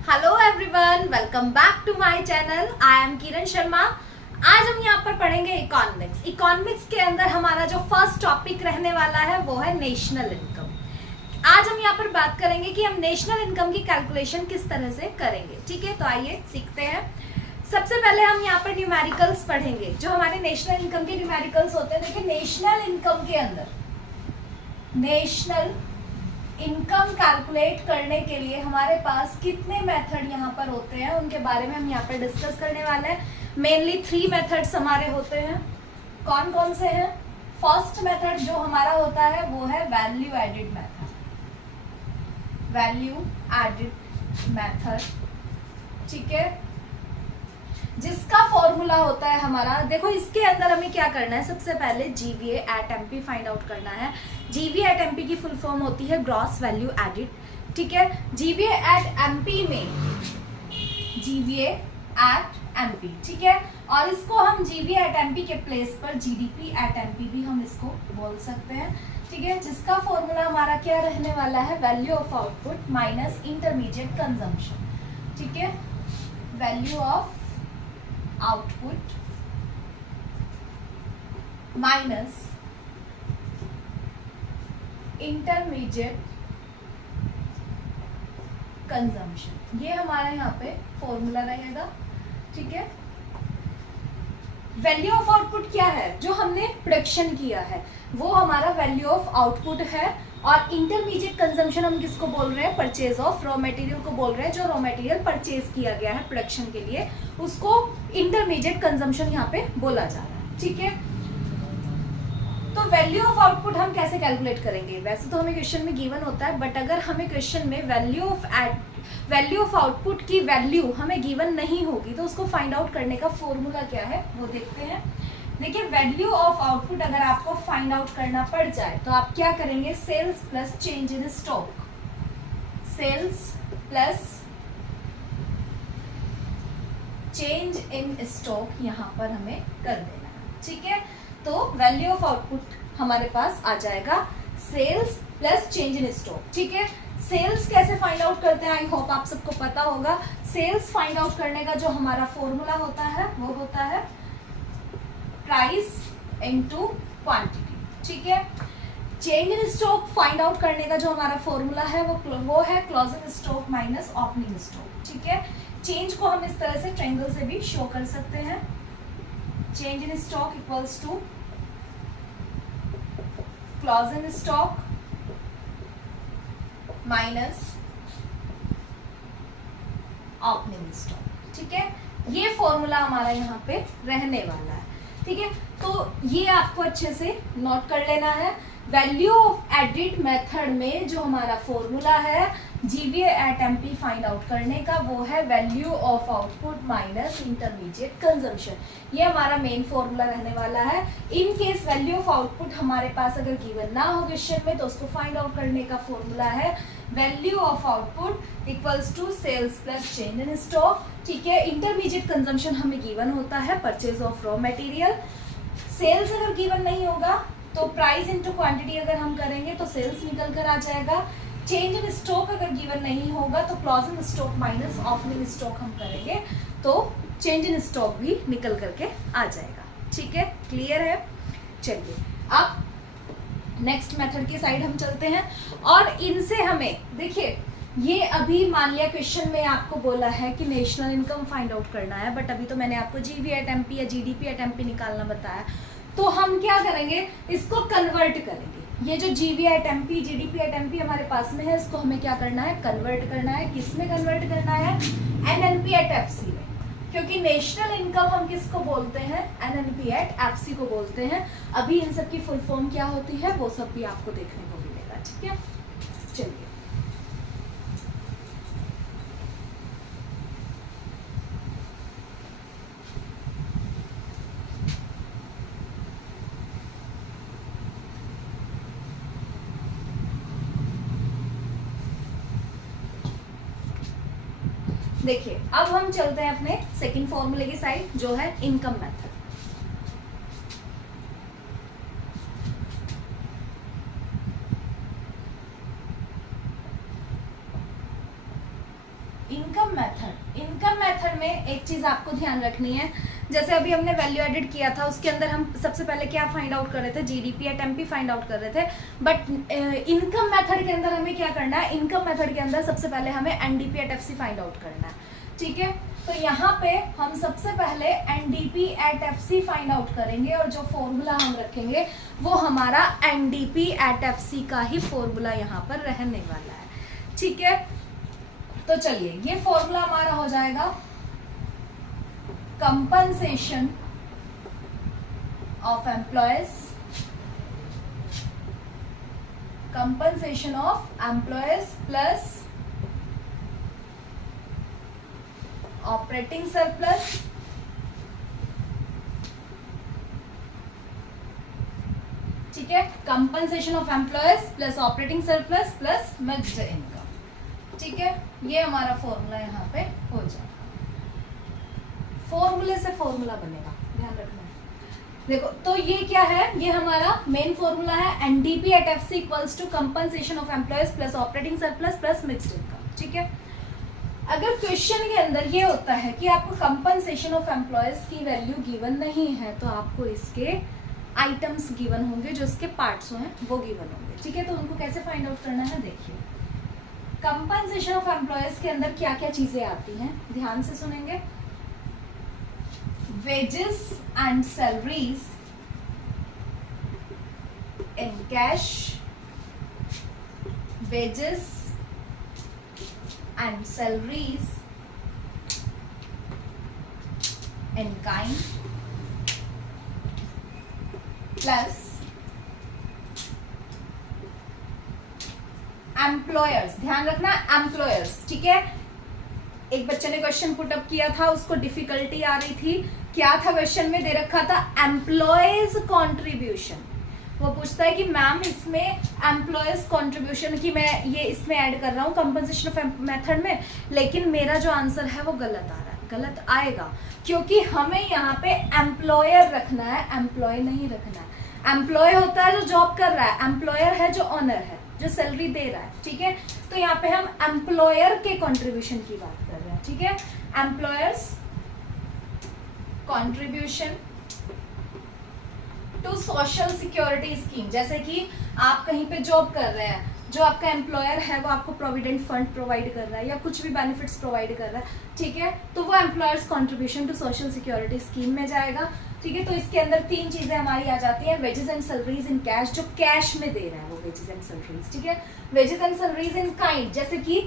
Hello everyone, welcome back to my channel. I am Kiran Sharma. आज हम यहाँ पर पढ़ेंगे इकोनॉमिक्स। इकोनॉमिक्स के अंदर हमारा जो फर्स्ट टॉपिक रहने वाला है वो है नेशनल इनकम। आज हम यहाँ पर बात करेंगे कि हम नेशनल इनकम की कैलकुलेशन किस तरह से करेंगे। ठीक है, तो आइए सीखते हैं। सबसे पहले हम यहाँ पर न्यूमेरिकल्स पढ़ेंगे, जो हमारे नेशनल इनकम के न्यूमेरिकल्स होते हैं। देखिए, नेशनल इनकम के अंदर नेशनल इनकम कैलकुलेट करने के लिए हमारे पास कितने मेथड यहाँ पर होते हैं, उनके बारे में हम यहाँ पर डिस्कस करने वाले हैं। मेनली 3 मेथड्स हमारे होते हैं। कौन कौन से हैं? फर्स्ट मेथड जो हमारा होता है वो है value added method. Value added method, ठीक है, जिसका फॉर्मूला होता है हमारा। देखो, इसके अंदर हमें क्या करना है, सबसे पहले GVA eight MP find out करना है। जीवीए एट एमपी की फुल फॉर्म होती है ग्रॉस वैल्यू एडिड। ठीक है, जीवीए एट एमपी में जीवीए एट एमपी, ठीक है, और इसको हम जीवीए एट एमपी के प्लेस पर जीडीपी एट एमपी भी हम इसको बोल सकते हैं। ठीक है, जिसका फॉर्मूला हमारा क्या रहने वाला है, value of output minus intermediate consumption. ठीक है, value of output minus intermediate consumption, ये हमारा यहाँ पे फॉर्मूला रहेगा। ठीक है, वैल्यू ऑफ आउटपुट क्या है, जो हमने प्रोडक्शन किया है वो हमारा वैल्यू ऑफ आउटपुट है। और इंटरमीडिएट कंजम्पशन हम किसको बोल रहे हैं, परचेज ऑफ रॉ मटेरियल को बोल रहे हैं। जो रॉ मटेरियल परचेज किया गया है प्रोडक्शन के लिए, उसको इंटरमीडिएट कंजम्पशन यहाँ पे बोला जा रहा है। ठीक है, तो वैल्यू ऑफ आउटपुट हम कैसे कैलकुलेट करेंगे? वैसे तो हमें क्वेश्चन में गिवन होता है, बट अगर हमें क्वेश्चन में वैल्यू ऑफ आउटपुट की वैल्यू हमें गिवन नहीं होगी तो उसको फाइंड आउट करने का फॉर्मूला क्या है वो देखते हैं। देखिए, वैल्यू ऑफ आउटपुट अगर आपको फाइंड आउट करना पड़ जाए तो आप क्या करेंगे, sales plus change in stock, sales plus change in stock यहाँ पर हमें कर देना है। ठीक है, तो वैल्यू ऑफ आउटपुट हमारे पास आ जाएगा sales plus change in stock. ठीक है, सेल्स कैसे फाइंड आउट करते हैं, आई होप आप सबको पता होगा। सेल्स फाइंड आउट करने का जो हमारा फॉर्मूला होता है वो होता है प्राइस इनटू क्वांटिटी। ठीक है, change in stock find out करने का जो हमारा फॉर्मूला है वो है closing stock minus opening stock. ठीक है, चेंज को हम इस तरह से ट्रायंगल से भी शो कर सकते हैं। Change in stock equals to closing stock minus opening stock. ठीक है, ये फॉर्मूला हमारा यहाँ पे रहने वाला है। ठीक है, तो ये आपको अच्छे से नोट कर लेना है। वैल्यू ऑफ एडिड मेथड में जो हमारा फॉर्मूला है GVA eight MP find out करने का, वो है value of output minus intermediate consumption. ये हमारा मेन फॉर्मूला रहने वाला है। In case value of output हमारे पास अगर गिवन ना हो क्वेश्चन में, तो उसको फाइंड आउट करने का फॉर्मूला है value of output equals to sales plus change in stock. ठीक है, इंटरमीडिएट कंजम्पशन हमें गिवन होता है purchase of raw material. Sales अगर गिवन नहीं होगा तो प्राइस इनटू क्वांटिटी अगर हम करेंगे तो सेल्स निकल कर आ जाएगा। चेंज इन स्टॉक अगर गिवन नहीं होगा तो closing stock minus opening stock हम करेंगे तो चेंज इन स्टॉक भी निकल करके आ जाएगा। ठीक है, क्लियर है? चलिए, अब नेक्स्ट मेथड की साइड हम चलते हैं। और इनसे हमें देखिए, ये अभी मान लिया क्वेश्चन में आपको बोला है कि नेशनल इनकम फाइंड आउट करना है, बट अभी तो मैंने आपको जीवी एट एमपी या जीडीपी एट एमपी निकालना बताया। तो हम क्या करेंगे, इसको कन्वर्ट करेंगे। ये जो जीवी eight MP GDP at MP हमारे पास में है, इसको हमें क्या करना है, कन्वर्ट करना है। किस में कन्वर्ट करना है? एनएनपी एट एफसी में, क्योंकि नेशनल इनकम हम किसको बोलते हैं, एनएनपी एट एफसी को बोलते हैं। अभी इन सब की फुल फॉर्म क्या होती है वो सब भी आपको देखने को मिलेगा। ठीक है, चलिए, देखिए, अब हम चलते हैं अपने सेकंड फॉर्मूले की साइड, जो है इनकम मेथड। इनकम मेथड में एक चीज आपको ध्यान रखनी है, जैसे अभी हमने वैल्यू एडिड किया था, उसके अंदर हम सबसे पहले क्या फाइंड आउट कर रहे थे, GDP at MP find out कर रहे थे। बट इनकम मेथड के अंदर हमें क्या करना है, इनकम मेथड के अंदर सबसे पहले हमें NDP at FC find out करना है, ठीक है। तो यहाँ पे हम सबसे पहले NDP at FC find out करेंगे और जो फॉर्मूला हम रखेंगे वो हमारा एनडीपी एट एफसी का ही फॉर्मूला यहाँ पर रहने वाला है, ठीक है। तो चलिए ये फॉर्मूला हमारा हो जाएगा compensation of employees plus operating surplus ठीक है, compensation of employees plus operating surplus plus mixed income, ठीक है। ये हमारा फॉर्मूला यहाँ पे हो जाएगा, फॉर्मूले से फॉर्मूला बनेगा, ध्यान रखना है। देखो तो ये क्या है, ये हमारा मेन फॉर्मूला है NDP at FC equals to compensation of employees plus operating surplus plus mixed income, ठीक है। अगर क्वेश्चन के अंदर ये होता है कि आपको कंपनसेशन ऑफ एम्प्लॉयज की वैल्यू गिवन नहीं है, तो आपको इसके आइटम्स गिवन होंगे, जो इसके पार्ट्स हैं वो गिवन होंगे, ठीक है। तो उनको कैसे फाइंड आउट करना है, देखिए कंपनसेशन ऑफ एम्प्लॉयज के अंदर क्या क्या चीजें आती हैं, ध्यान से सुनेंगे। wages and salaries in cash, wages and salaries in kind plus employers, ध्यान रखना एम्प्लॉयर्स, ठीक है। एक बच्चे ने क्वेश्चन पुट अप किया था, उसको डिफिकल्टी आ रही थी, क्या था क्वेश्चन में दे रखा था एम्प्लॉयज कॉन्ट्रीब्यूशन। वो पूछता है कि मैम इसमें एम्प्लॉयज कॉन्ट्रीब्यूशन की मैं ये इसमें ऐड कर रहा हूँ कंपनसेशन ऑफ मेथड में, लेकिन मेरा जो आंसर है वो गलत आ रहा है। गलत आएगा क्योंकि हमें यहाँ पे एम्प्लॉयर रखना है, एम्प्लॉय नहीं रखना है। एम्प्लॉय होता है जो जॉब कर रहा है, एम्प्लॉयर है जो ऑनर है, जो सैलरी दे रहा है, ठीक है। तो यहाँ पे हम एम्प्लॉयर के कंट्रीब्यूशन की बात कर रहे हैं, ठीक है। Employers contribution to social security scheme, जैसे कि आप कहीं पे जॉब कर रहे हैं, जो आपका एम्प्लॉयर है वो आपको प्रोविडेंट फंड प्रोवाइड कर रहा है या कुछ भी बेनिफिट्स प्रोवाइड कर रहा है, ठीक है। तो वो employers contribution to social security scheme में जाएगा, ठीक है। तो इसके अंदर तीन चीजें हमारी आ जाती हैं, wages and salaries in cash, जो कैश में दे रहा है वो वेजेस एंड सैलरीज, ठीक है। Wages and salaries in kind, जैसे कि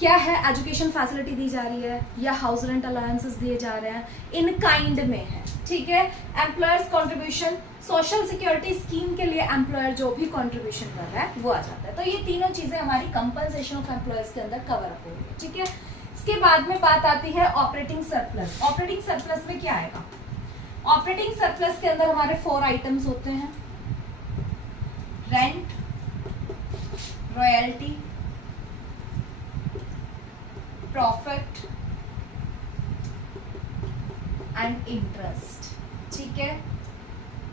क्या है, एजुकेशन फैसिलिटी दी जा रही है या हाउस रेंट अलाउंसेस दिए जा रहे हैं, इन काइंड में है, ठीक है। Employers contribution social security scheme के लिए एम्प्लॉयर जो भी कंट्रीब्यूशन कर रहा है वो आ जाता है। तो ये तीनों चीजें हमारी कंपनसेशन ऑफ एम्प्लॉयर्स के अंदर कवर अप होंगी, ठीक है। इसके बाद में बात आती है ऑपरेटिंग सरप्लस। ऑपरेटिंग सरप्लस में क्या आएगा, ऑपरेटिंग सरप्लस के अंदर हमारे 4 आइटम्स होते हैं, rent, royalty, profit and interest, ठीक है।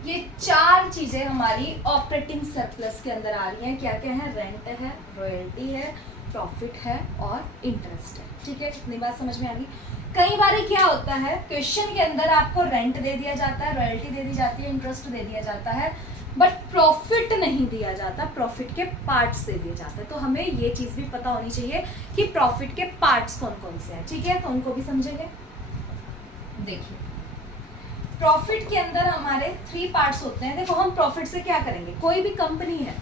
ये 4 चीजें हमारी ऑपरेटिंग सरप्लस के अंदर आ रही हैं। क्या क्या है, रेंट है, रॉयल्टी है, प्रॉफिट है और इंटरेस्ट है, ठीक है। इतनी बात समझ में आ गई। कई बार क्या होता है, क्वेश्चन के अंदर आपको रेंट दे दिया जाता है, रॉयल्टी दे दी जाती है, इंटरेस्ट दे दिया जाता है, बट प्रॉफिट नहीं दिया जाता, प्रॉफिट के पार्ट्स दे दिए जाते हैं। तो हमें ये चीज भी पता होनी चाहिए कि प्रॉफिट के पार्ट्स कौन कौन से हैं, ठीक है। तो उनको भी समझेंगे। देखिए प्रॉफिट के अंदर हमारे 3 पार्ट्स होते हैं। देखो हम प्रॉफिट से क्या करेंगे, कोई भी कंपनी है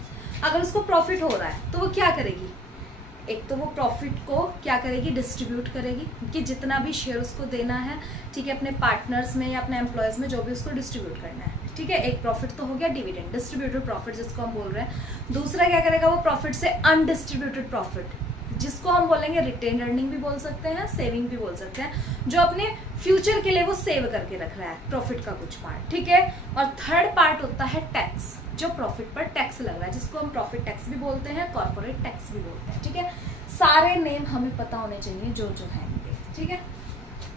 अगर उसको प्रॉफिट हो रहा है तो वो क्या करेगी, एक तो वो प्रॉफिट को क्या करेगी, डिस्ट्रीब्यूट करेगी कि जितना भी शेयर उसको देना है, ठीक है, अपने पार्टनर्स में या अपने एम्प्लॉयज में जो भी उसको डिस्ट्रीब्यूट करना है, ठीक है। एक प्रॉफिट तो हो गया डिविडेंड, डिस्ट्रीब्यूटेड प्रॉफिट जिसको हम बोल रहे हैं। दूसरा क्या करेगा, वो प्रॉफिट से अनडिस्ट्रीब्यूटेड प्रॉफिट, जिसको हम बोलेंगे रिटेन अर्निंग भी बोल सकते हैं, सेविंग भी बोल सकते हैं, जो अपने फ्यूचर के लिए वो सेव करके रख रहा है प्रॉफिट का कुछ पार्ट, ठीक है। और थर्ड पार्ट होता है टैक्स, जो प्रॉफिट पर टैक्स लग रहा है, जिसको हम प्रॉफिट टैक्स भी बोलते हैं, कॉर्पोरेट टैक्स भी बोलते हैं, ठीक है। सारे नेम हमें पता होने चाहिए जो जो हैं, ठीक है।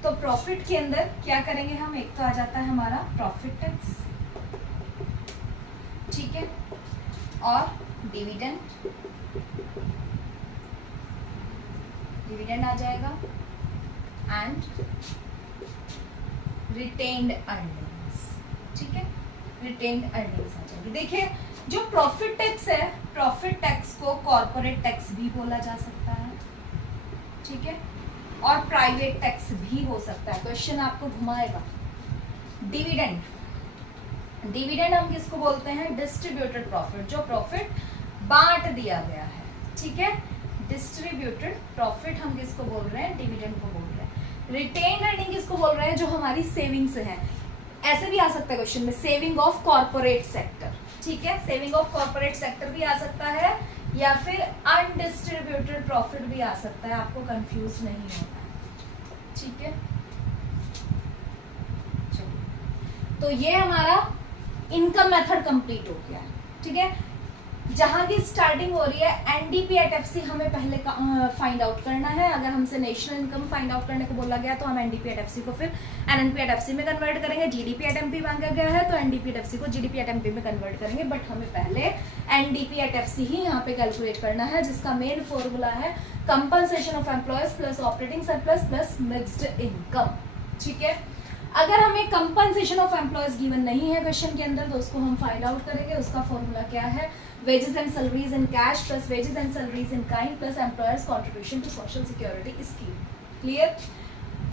तो प्रॉफिट के अंदर क्या करेंगे हम, एक तो आ जाता है हमारा प्रॉफिट टैक्स, ठीक है, और डिविडेंड, डिविडेंड आ जाएगा एंड रिटेन्ड अर्निंग्स, ठीक है, रिटेन्ड अर्निंग्स आ जाएगी। देखिए जो प्रॉफिट टैक्स है, प्रॉफिट टैक्स को कॉर्पोरेट टैक्स भी बोला जा सकता है, ठीक है, और प्राइवेट टैक्स भी हो सकता है। क्वेश्चन आपको घुमाएगा। डिविडेंड, डिविडेंड हम किसको बोलते हैं? डिस्ट्रीब्यूटेड प्रॉफिट, जो प्रॉफिट बांट दिया गया है, ठीक है, डिस्ट्रीब्यूटेड प्रॉफिट हम किसको बोल रहे हैं? डिविडेंड को बोल रहे हैं। रिटेन अर्निंग किसको बोल रहे हैं? जो हमारी सेविंग्स है, ऐसे भी आ सकता है क्वेश्चन में, सेविंग ऑफ कॉर्पोरेट सेक्टर, ठीक है, सेविंग ऑफ कॉर्पोरेट सेक्टर भी आ सकता है, या फिर अनडिस्ट्रीब्यूटेड प्रॉफिट भी आ सकता है, आपको कंफ्यूज नहीं होना है, ठीक है। तो ये हमारा इनकम मेथड कंप्लीट हो गया है, ठीक है। जहां की स्टार्टिंग हो रही है एनडीपी एट एफसी हमें पहले फाइंड आउट करना है। अगर हमसे नेशनल इनकम फाइंड आउट करने को बोला गया तो हम एनडीपी एट एफसी को फिर एनएनपी एट एफसी में कन्वर्ट करेंगे। जीडीपी एट एमपी मांगा गया है तो एनडीपी एट एफसी को जीडीपी एट एमपी में कन्वर्ट करेंगे, बट हमें पहले एनडीपी एट एफसी ही यहाँ पे कैलकुलेट करना है, जिसका मेन फॉर्मूला है compensation of employees plus operating surplus plus mixed income, ठीक है। अगर हमें कंपनसेशन ऑफ एम्प्लॉयज गिवन नहीं है क्वेश्चन के अंदर तो उसको हम फाइंड आउट करेंगे। उसका फॉर्मूला क्या है? Wages and salaries in cash plus wages and salaries in kind plus employers contribution to social security scheme, clear.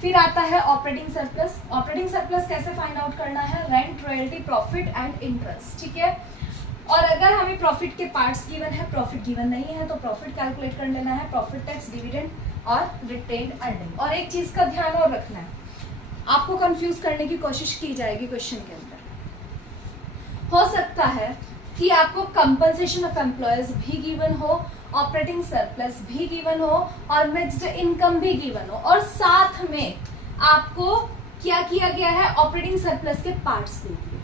फिर आता है ऑपरेटिंग सरप्लस। ऑपरेटिंग सरप्लस कैसे फाइंड आउट करना है? Rent, royalty, profit and interest, ठीक है। और अगर हमें प्रॉफिट के पार्ट्स गिवन है, प्रॉफिट गिवन नहीं है तो प्रॉफिट कैलकुलेट कर लेना है, प्रॉफिट टैक्स, डिविडेंड और रिटेन्ड अर्निंग। और एक चीज का ध्यान और रखना है, आपको कंफ्यूज करने की कोशिश की जाएगी क्वेश्चन के अंदर। हो सकता है कि आपको कंपनसेशन ऑफ एम्प्लॉयज भी गिवन हो, ऑपरेटिंग सरप्लस भी गिवन हो और मिक्स्ड इनकम भी गिवन हो, और साथ में आपको क्या किया गया है? ऑपरेटिंग सरप्लस के पार्ट्स दे दिए,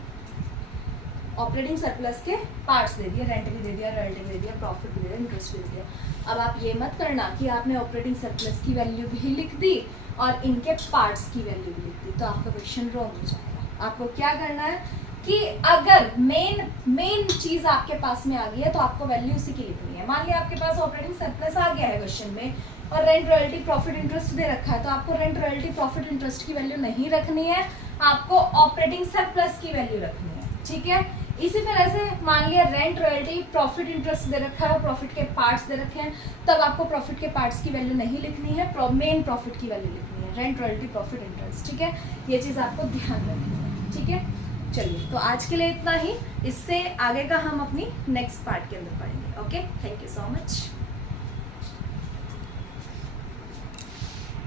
ऑपरेटिंग सरप्लस के पार्ट्स दे दिए, रेंट भी दे दिया, रॉयल्टी भी दे दिया, प्रॉफिट भी दे दिया, इंटरेस्ट भी दे दिया। अब आप ये मत करना कि आपने ऑपरेटिंग सरप्लस की वैल्यू भी लिख दी और इनके पार्ट्स की वैल्यू भी लिख दी, तो आपका क्वेश्चन रॉन्ग हो जाएगा। आपको क्या करना है कि अगर मेन चीज आपके पास में आ गई है तो आपको वैल्यू उसी की लिखनी है। मान लिया आपके पास ऑपरेटिंग सरप्लस आ गया है क्वेश्चन में और रेंट, रॉयल्टी, प्रॉफिट, इंटरेस्ट दे रखा है, तो आपको रेंट, रॉयल्टी, प्रॉफिट, इंटरेस्ट की वैल्यू नहीं रखनी है, आपको ऑपरेटिंग सरप्लस की वैल्यू रखनी है, ठीक है। इसी तरह से मान लिया रेंट, रॉयल्टी, प्रॉफिट, इंटरेस्ट दे रखा है और प्रॉफिट के पार्ट्स दे रखे हैं, तब आपको प्रॉफिट के पार्ट्स की वैल्यू नहीं लिखनी है, मेन प्रॉफिट की वैल्यू लिखनी है, रेंट, रॉयल्टी, प्रॉफिट, इंटरेस्ट, ठीक है। ये चीज आपको ध्यान रखनी है, ठीक है। चलिए, तो आज के लिए इतना ही। इससे आगे का हम अपनी नेक्स्ट पार्ट के अंदर पढ़ेंगे। Okay, thank you so much.